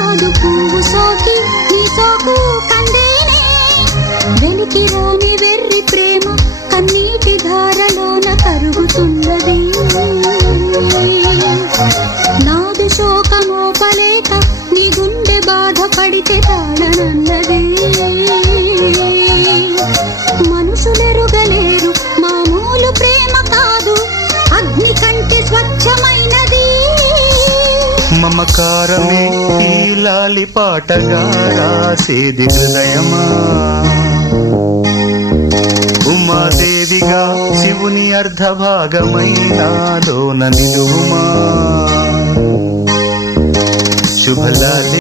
కాదు పువ్వు సోకి నీ సోకు కందేనే వెలికి రాని వెర్రి ప్రేమ కన్నీటి ధారలోన కరుగుతున్నది నాదు శోకమోపలేక నీ గుండె బాధపడితే తాళనన్నది మనుషులెరుగలేరు మామూలు ప్రేమ కాదు అగ్ని కంటే స్వచ్ఛమైనది మమకారమే ఈ లాలి పాటగా రాసేది హృదయమా ఉమాదేవిగా శివుని అర్ధభాగమైనాలోన నిలువుమా శుభలాలి